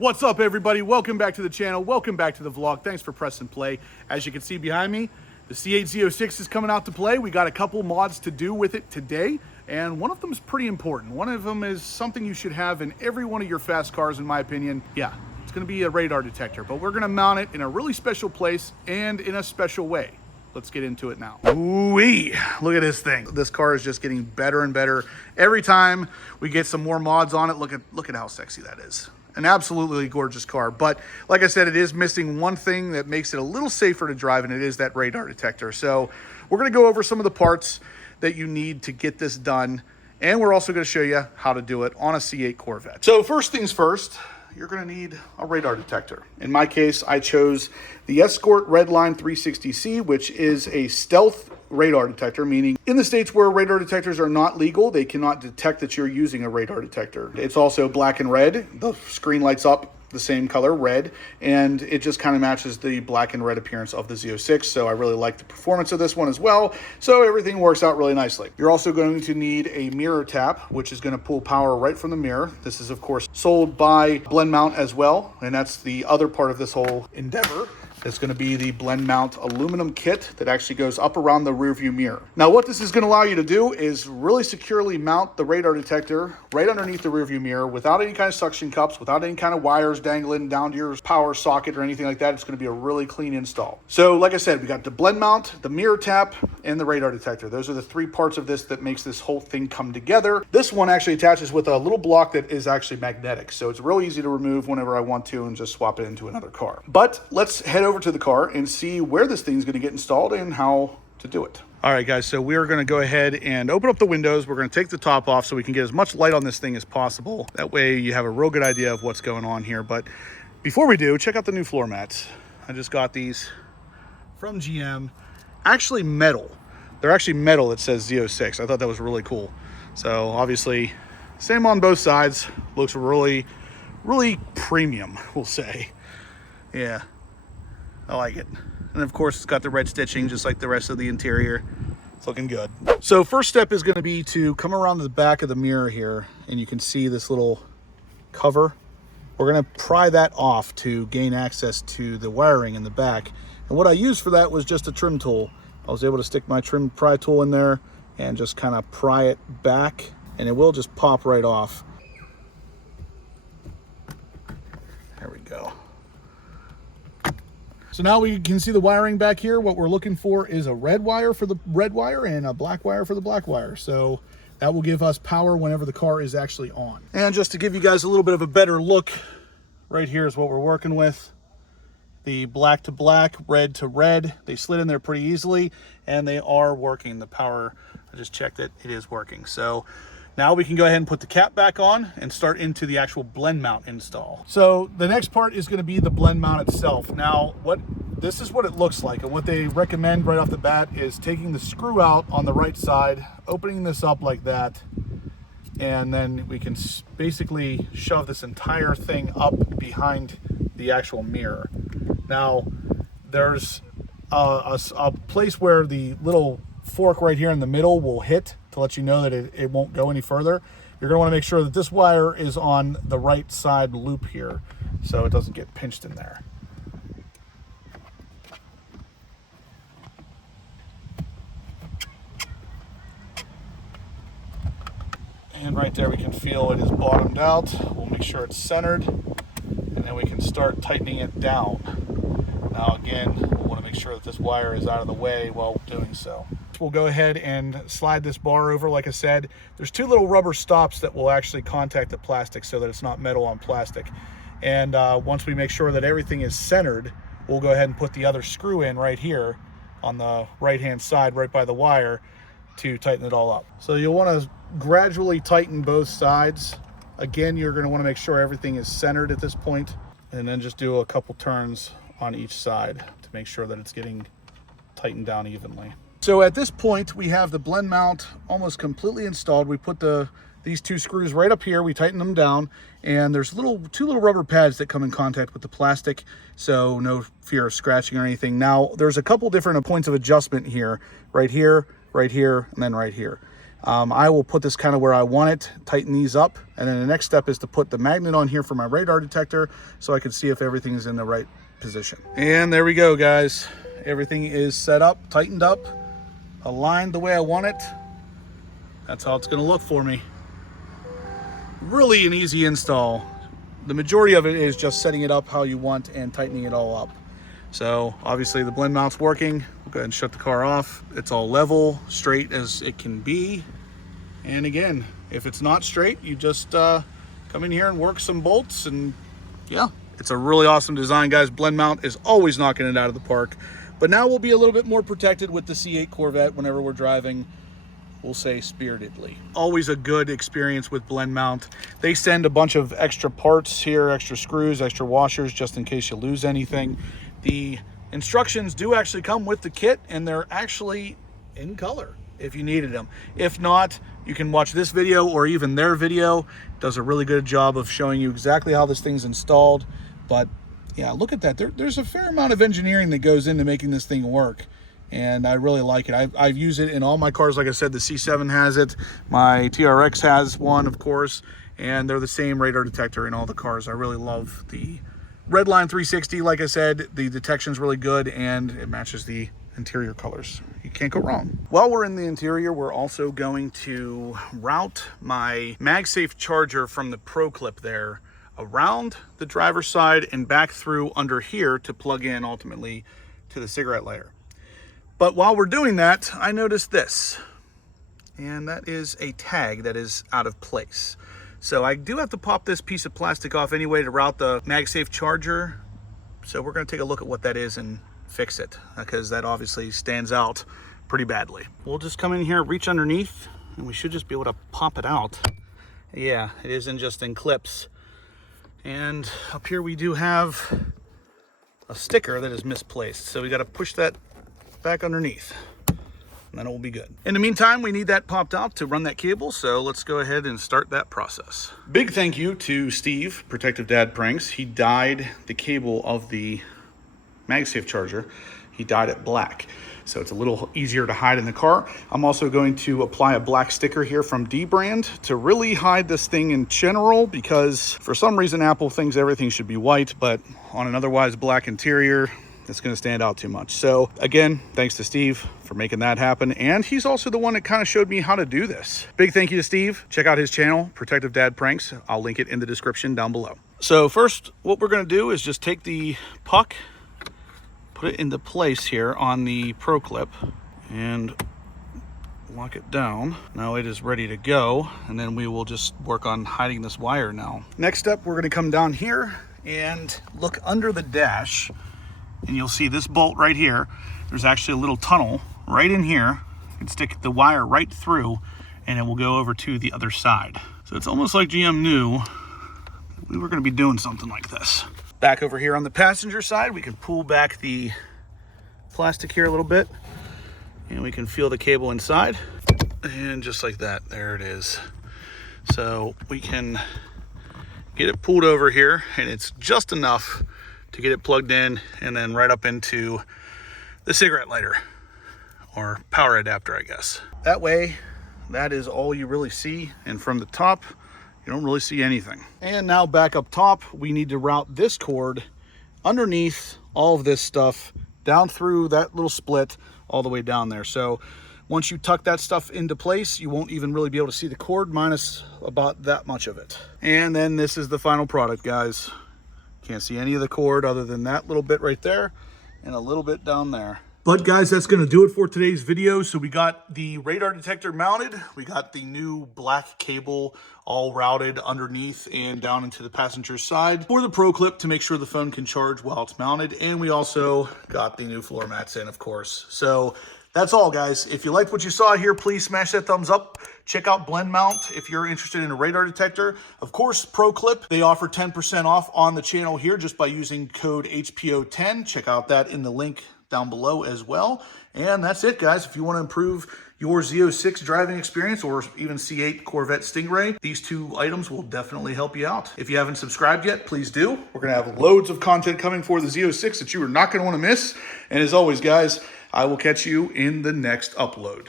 What's up, everybody? Welcome back to the channel. Welcome back to the vlog. Thanks for pressing play. As you can see behind me, the C8 Z06 is coming out to play. We got a couple mods to do with it today, and one of them is pretty important. One of them is something you should have in every one of your fast cars, in my opinion. Yeah, it's gonna be a radar detector, but we're gonna mount it in a really special place and in a special way. Let's get into it now. Ooh-wee, look at this thing. This car is just getting better and better. Every time we get some more mods on it, look at how sexy that is. An absolutely gorgeous car, but like I said, it is missing one thing that makes it a little safer to drive, and it is that radar detector. So we're gonna go over some of the parts that you need to get this done, and we're also gonna show you how to do it on a C8 Corvette. So first things first, you're gonna need a radar detector. In my case, I chose the Escort Redline 360C, which is a stealth radar detector, meaning in the states where radar detectors are not legal, they cannot detect that you're using a radar detector. It's also black and red. The screen lights up the same color, red, and it just kind of matches the black and red appearance of the Z06. So I really like the performance of this one as well. So everything works out really nicely. You're also going to need a mirror tap, which is going to pull power right from the mirror. This is of course sold by blendmount as well, and that's the other part of this whole endeavor. It's going to be the blendmount aluminum kit that actually goes up around the rear view mirror. Now what this is going to allow you to do is really securely mount the radar detector right underneath the rear view mirror without any kind of suction cups, without any kind of wires dangling down to your power socket or anything like that. It's going to be a really clean install. So like I said, we got the blend mount, the mirror tap, and the radar detector. Those are the three parts of this that makes this whole thing come together. This one actually attaches with a little block that is actually magnetic. So it's real easy to remove whenever I want to and just swap it into another car. But let's head over to the car and see where this thing's going to get installed and how to do it. All right, guys, so we are going to go ahead and open up the windows. We're going to take the top off so we can get as much light on this thing as possible. That way you have a real good idea of what's going on here. But before we do, check out the new floor mats. I just got these from GM. Actually metal. They're actually metal. It says Z06. I thought that was really cool. So obviously, same on both sides. Looks really, really premium, we'll say. Yeah, I like it. And of course, it's got the red stitching just like the rest of the interior. It's looking good. So first step is going to be to come around the back of the mirror here, and you can see this little cover. We're going to pry that off to gain access to the wiring in the back. And what I used for that was just a trim tool. I was able to stick my trim pry tool in there and just kind of pry it back, and it will just pop right off. There we go. So now we can see the wiring back here. What we're looking for is a red wire for the red wire and a black wire for the black wire. So that will give us power whenever the car is actually on. And just to give you guys a little bit of a better look, right here is what we're working with. The black to black, red to red. They slid in there pretty easily, and they are working. The power, I just checked it, it is working. So now we can go ahead and put the cap back on and start into the actual blend mount install. So the next part is going to be the blend mount itself. Now, this is what it looks like, and what they recommend right off the bat is taking the screw out on the right side, opening this up like that, and then we can basically shove this entire thing up behind the actual mirror. Now, there's a place where the little fork right here in the middle will hit to let you know that it won't go any further. You're going to want to make sure that this wire is on the right side loop here so it doesn't get pinched in there. And right there we can feel it is bottomed out. We'll make sure it's centered, and then we can start tightening it down. Now again, we'll want to make sure that this wire is out of the way while doing so. We'll go ahead and slide this bar over. Like I said, there's two little rubber stops that will actually contact the plastic so that it's not metal on plastic. And once we make sure that everything is centered, we'll go ahead and put the other screw in right here on the right hand side, right by the wire, to tighten it all up. So you'll want to gradually tighten both sides. Again, you're going to want to make sure everything is centered at this point, and then just do a couple turns on each side to make sure that it's getting tightened down evenly. So at this point, we have the blend mount almost completely installed. We put these two screws right up here, we tighten them down, and there's two little rubber pads that come in contact with the plastic, so no fear of scratching or anything. Now, there's a couple different points of adjustment here, right here, and then right here. I will put this kind of where I want it, tighten these up, and then the next step is to put the magnet on here for my radar detector so I can see if everything is in the right position. And there we go, guys. Everything is set up, tightened up, aligned the way I want it. That's how it's going to look for me. Really an easy install. The majority of it is just setting it up how you want and tightening it all up. So obviously the blend mount's working. We'll go ahead and shut the car off. It's all level, straight as it can be. And again, if it's not straight, you just come in here and work some bolts, and yeah, it's a really awesome design, guys. Blend mount is always knocking it out of the park. But now we'll be a little bit more protected with the C8 Corvette whenever we're driving, we'll say spiritedly. Always a good experience with blend mount. They send a bunch of extra parts here, extra screws, extra washers, just in case you lose anything. The instructions do actually come with the kit, and they're actually in color if you needed them. If not, you can watch this video or even their video. It does a really good job of showing you exactly how this thing's installed. But yeah, look at that. There's a fair amount of engineering that goes into making this thing work, and I really like it. I've used it in all my cars. Like I said, the C7 has it. My TRX has one, of course, and they're the same radar detector in all the cars. I really love the Redline 360. Like I said, the detection's really good, and it matches the interior colors. You can't go wrong. While we're in the interior, we're also going to route my MagSafe charger from the Proclip there around the driver's side and back through under here to plug in ultimately to the cigarette lighter. But while we're doing that, I noticed this, and that is a tag that is out of place. So I do have to pop this piece of plastic off anyway to route the MagSafe charger. So we're going to take a look at what that is and fix it, because that obviously stands out pretty badly. We'll just come in here, reach underneath, and we should just be able to pop it out. Yeah, it isn't just in clips. And up here we do have a sticker that is misplaced. So we got to push that back underneath, and then it will be good. In the meantime, we need that popped out to run that cable, so let's go ahead and start that process. Big thank you to Steve, Protective Dad Pranks. He dyed the cable of the MagSafe charger. He dyed it black, so it's a little easier to hide in the car. I'm also going to apply a black sticker here from D brand to really hide this thing in general, because for some reason Apple thinks everything should be white, but on an otherwise black interior, it's going to stand out too much. So again, thanks to Steve for making that happen. And he's also the one that kind of showed me how to do this. Big thank you to Steve. Check out his channel, Protective Dad Pranks. I'll link it in the description down below. So first, what we're going to do is just take the puck, put it into place here on the Proclip, and lock it down. Now it is ready to go, and then we will just work on hiding this wire now. Next up, we're going to come down here and look under the dash, and you'll see this bolt right here. There's actually a little tunnel right in here. You can stick the wire right through, and it will go over to the other side. So it's almost like GM knew we were going to be doing something like this. Back over here on the passenger side, we can pull back the plastic here a little bit, and we can feel the cable inside, and just like that, there it is. So we can get it pulled over here, and it's just enough to get it plugged in and then right up into the cigarette lighter, or power adapter, I guess. That way, that is all you really see, and from the top, you don't really see anything. And now back up top, we need to route this cord underneath all of this stuff, down through that little split, all the way down there. So once you tuck that stuff into place, you won't even really be able to see the cord, minus about that much of it. And then this is the final product, guys. Can't see any of the cord other than that little bit right there and a little bit down there. But guys, that's going to do it for today's video. So we got the radar detector mounted. We got the new black cable all routed underneath and down into the passenger side for the Proclip to make sure the phone can charge while it's mounted. And we also got the new floor mats in, of course. So that's all, guys. If you liked what you saw here, please smash that thumbs up. Check out Blend Mount if you're interested in a radar detector. Of course, Proclip, they offer 10% off on the channel here just by using code HPO10. Check out that in the link down below as well. And that's it, guys. If you want to improve your Z06 driving experience, or even C8 Corvette Stingray, these two items will definitely help you out. If you haven't subscribed yet, please do. We're going to have loads of content coming for the Z06 that you are not going to want to miss. And as always, guys, I will catch you in the next upload.